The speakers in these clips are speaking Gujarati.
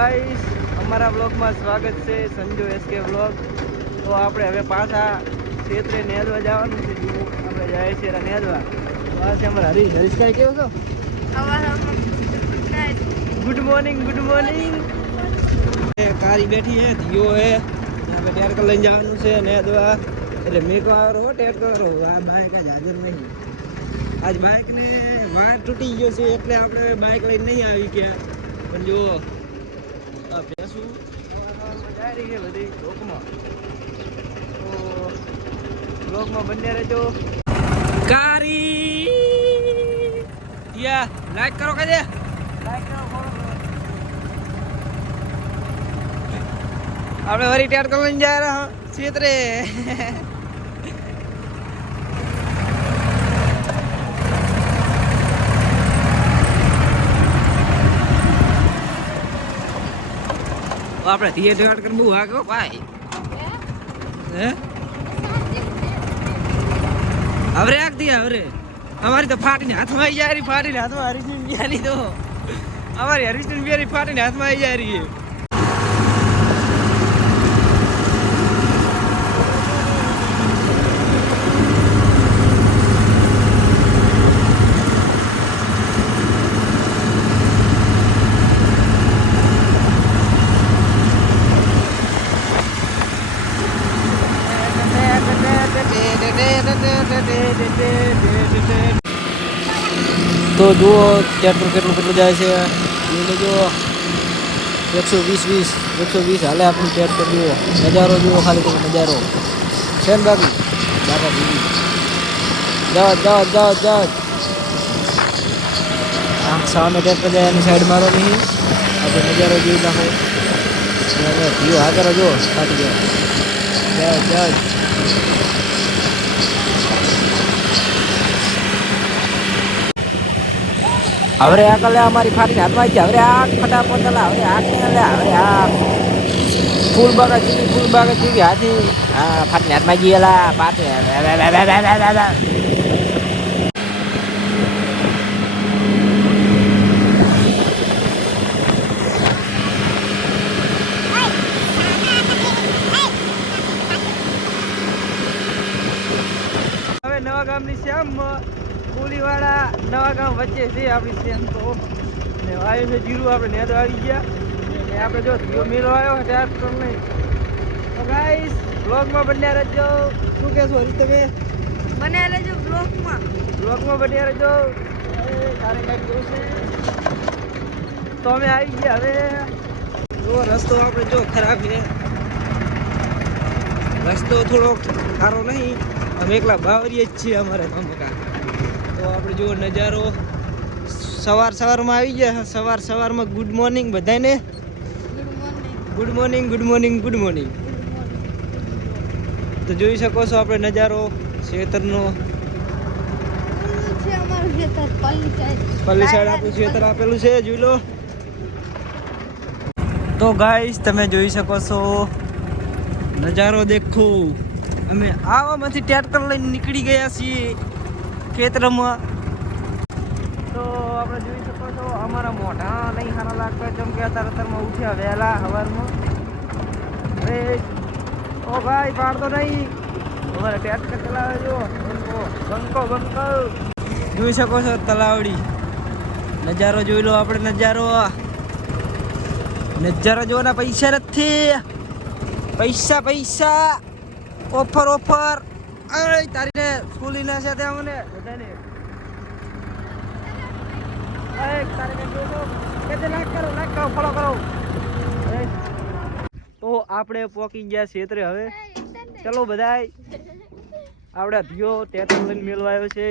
ગાઈસ અમારા બ્લોગમાં સ્વાગત છે સંજુ એસકે બ્લોગ। તો આપણે હવે પાછા ક્ષેત્રે નેદવા જવાનું છે। આપણે જાય છે નેદવા। તો આ છે અમારા હરીશ કાંઈ કેવો છો? Good morning good morning. કારી બેઠી છે, ધીયો છે, આપણે ટેરકર લઈને જવાનું છે નેદવા। એટલે મેં કહો આવો ટેરકર, આ બાઈક આજ હાજર નહીં। આજ બાઈકને વાયર તૂટી ગયો છે એટલે આપણે બાઈક લઈને નહીં આવી ગયા। પણ જો આ ભેંસું સવારમાં જાય રહી છે બધી લોકમાં। તો બ્લોગમાં બન્યા રહેજો। કારી લાઈક કરો કે લાઈક કરો ફોલો કરો। આપણે વરી ટેરકર લઈને જાય રહ્યા ક્ષેત્રે। આપણે થિયેટર કર બહુ આગો ભાઈ હે હવે આગ દી હવે અમારી તો ફાટીને હાથમાં આવી જાય રહી। ફાટીને હાથમાં હરીશની બિયાની તો અમારી હરીશની બિયાની ફાટીને હાથમાં આવી જાય રહી। તો જુઓ ટ્રેક્ટર કેટલું જાય છે એ જો 120 હાલે આપણું ટ્રેક્ટર। જુઓ નજારો જુઓ, ખાલી તમે નજારો છે ને બાકી બાપા દીદી જાવ આમ સામે ટ્રેક્ટર જાય એની સાઈડ મારો નહીં। આપણે નજારો જોઈ નાખો, વ્યૂ આગળ જો ફાટી જાય। હવે આ કલે અમારી ફાટીને હાથમાં આવી જાય। હવે આ ફટાફટ હવે આગ નહીં લે હવે આ ફૂલ બાગા ચીવી હાથી હા ફાટીને હાથમાં ગયેલા પાછે। હવે નવા ગામની શ્યામ પુલીવાળા નવા ગામ વચ્ચે છે આપણી સેમ। તો આવ્યું છે જીરું, આપણે નેદો આવી ગયા। આપણે જો ધીયો મેળો આવ્યો ત્યારે નહીં। તો ગાઈસ બ્લોગમાં બન્યા રહેજો। શું કહેશો હરી તમે? બન્યા રહેજો બ્લોગમાં બન્યા રહેજો। તારે કાંઈક જોવું છે તો અમે આવી ગયા। હવે જો રસ્તો આપણે જો ખરાબ છે, રસ્તો થોડો સારો નહીં। અમે એકલા બાવરીએ જ છીએ અમારે ગામમાં। તો આપણે જુઓ નજારો સવારમાં આવી ગયા। સવારમાં ગુડ મોર્નિંગ બધાને। Good morning. તો જોઈ શકો છો આપણે નજારો ખેતરનો। પલ્લી સાઈડ આપણું ખેતર આપેલું છે, જોઈ લો। તો ગાઈસ તમે જોઈ શકો છો નજારો દેખો। અમે આવામાંથી ટ્રેક્ટર લઈને નીકળી ગયા છીએ ખેતરમાં। તો આપણે જોઈ શકો છો અમારા મોઢા નહીં સારા લાગતા કેમ કે અત્યારમાં ઉઠ્યા વહેલા સવારમાં। અરે ઓ ભાઈ પાડતો નહીં, અમારે ટ્રેક્ટર ચલાવે જો બંકો જોઈ શકો છો તલાવડી। નજારો જોઈ લો આપણે નજારો જોવાના પૈસા નથી, પૈસા ઓફર તારીને સ્કૂલી ના છે ત્યાં મને બધાને ફોલો કરો। તો આપણે પોકી ગયા ક્ષેત્રે। હવે ચલો બધાય આપણે ધીયો ટેટર લઈને મેળવા આવ્યો છે।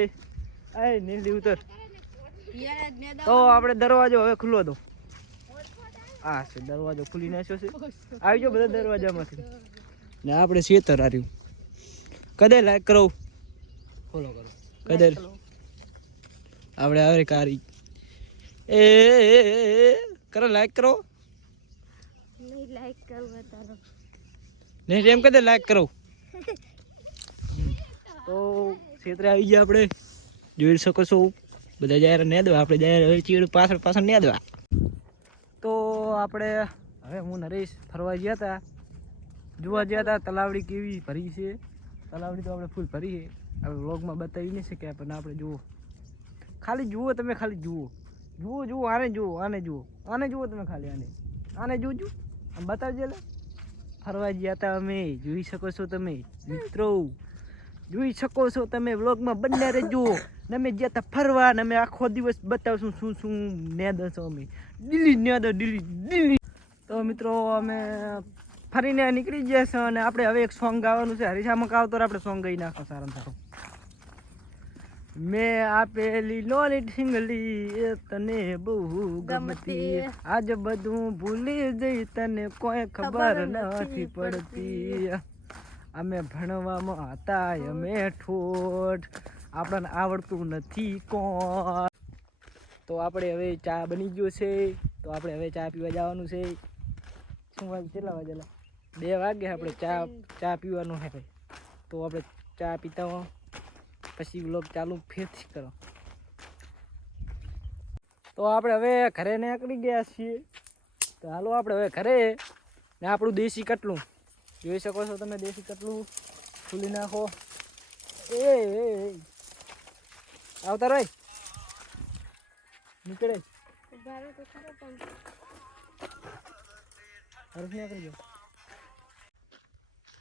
નીલડી ઉતર। તો આપણે દરવાજો હવે ખુલ્લો દો। હા છે દરવાજો ખુલી નાખ્યો છે। આવી જાઓ બધા દરવાજામાંથી ને આપણે ક્ષેત્ર આવ્યું। કદે લાઈક કરો ફોલો કરો કદે આપણે આવે કારી એ કરો લાઈક કરો નહીં લાઈક કરવા તારો નહીં એમ કદે લાઈક કરો। તો ક્ષેત્રે આવી ગયા આપણે, જોઈ શકો છો બધા જાય નેદવા। આપણે જાય ચીડ પાછળ નેદવા। તો આપણે હવે હું નરેશ ફરવા ગયા હતા, જોવા ગયા હતા તલાવડી કેવી ભરી છે. તલાવડી તો આપણે ફૂલ ભરી છે, આપણે વ્લોગમાં બતાવી નહીં શકીએ, પણ આપણે જુઓ, ખાલી જુઓ તમે, ખાલી જુઓ જુઓ જુઓ, આને જુઓ, આને જુઓ, આને જુઓ તમે, ખાલી આને જોજો, આમ બતાવજો. એટલે ફરવા ગયા હતા અમે, જોઈ શકો છો તમે મિત્રો, જોઈ શકો છો તમે, વ્લોગમાં બંને રહેજો. ને અમે ગયા હતા ફરવા, ને અમે આખો દિવસ બતાવશું શું શું નેદ છો અમે, દિલ્હી નેદ, દિલ્હી. તો મિત્રો અમે ફરીને નીકળી ગયા છે, અને આપણે હવે એક સોંગ ગાવાનું છે. હરીસામાં ગાવ તો આપણે સોંગ ગાઈ નાખો સારામાં સારું. મેં આપેલી લોલી ઢીંગલી એ તને બહુ ગમતી, આજ બધું ભૂલી જઈ તને કોઈ ખબર નથી પડતી. અમે ભણવામાં હતા અમે ઠોઠ, આપણને આવડતું નથી કોણ. તો આપણે હવે ચા બની ગયો છે, તો આપણે હવે ચા પીવા જવાનું છે. શું વાગે, કેટલા વાગેલા? 2 વાગે આપણે ચા પીવાનું છે. તો આપણે ચા પીતા હો પછી વ્લોગ ચાલુ ફેરથી કરો. તો આપણે હવે ઘરે નીકળી ગયા છીએ, તો હાલો આપણે હવે ઘરે. ને આપણું દેશી કટલું જોઈ શકો છો તમે, દેશી કટલું ખુલી નાખો. એ આવતા રહી નીકળે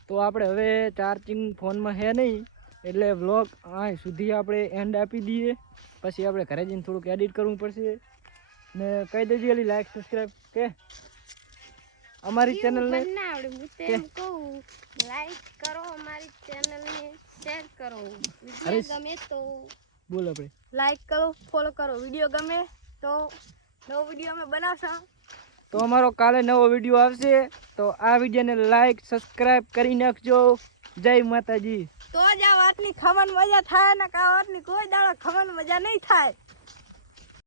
તો આપણે હવે ચાર્જિંગ ફોનમાં હે નહીં, એટલે વ્લોગ અહીં સુધી આપણે એન્ડ આપી દઈએ. પછી આપણે ઘરે જઈને થોડુંક એડિટ કરવું પડશે. ને કહી દેજો એલી લાઈક સબસ્ક્રાઈબ કે અમારી ચેનલને લાઈક કરો, અમારી ચેનલને શેર કરો, વિડીયો ગમે તો બોલ આપણે લાઈક કરો, ફોલો કરો. વિડીયો ગમે તો નવો વિડીયો અમે બનાવશું. તો અમારો કાલે નવો વિડીયો આવશે, તો આ વિડીયોને લાઈક સબસ્ક્રાઈબ કરી નાખજો. જય માતાજી. તો જ આ વાતની ખાવાની મજા થાય, ને આ વાતની કોઈ દાડો ખાવાની મજા નહીં થાય.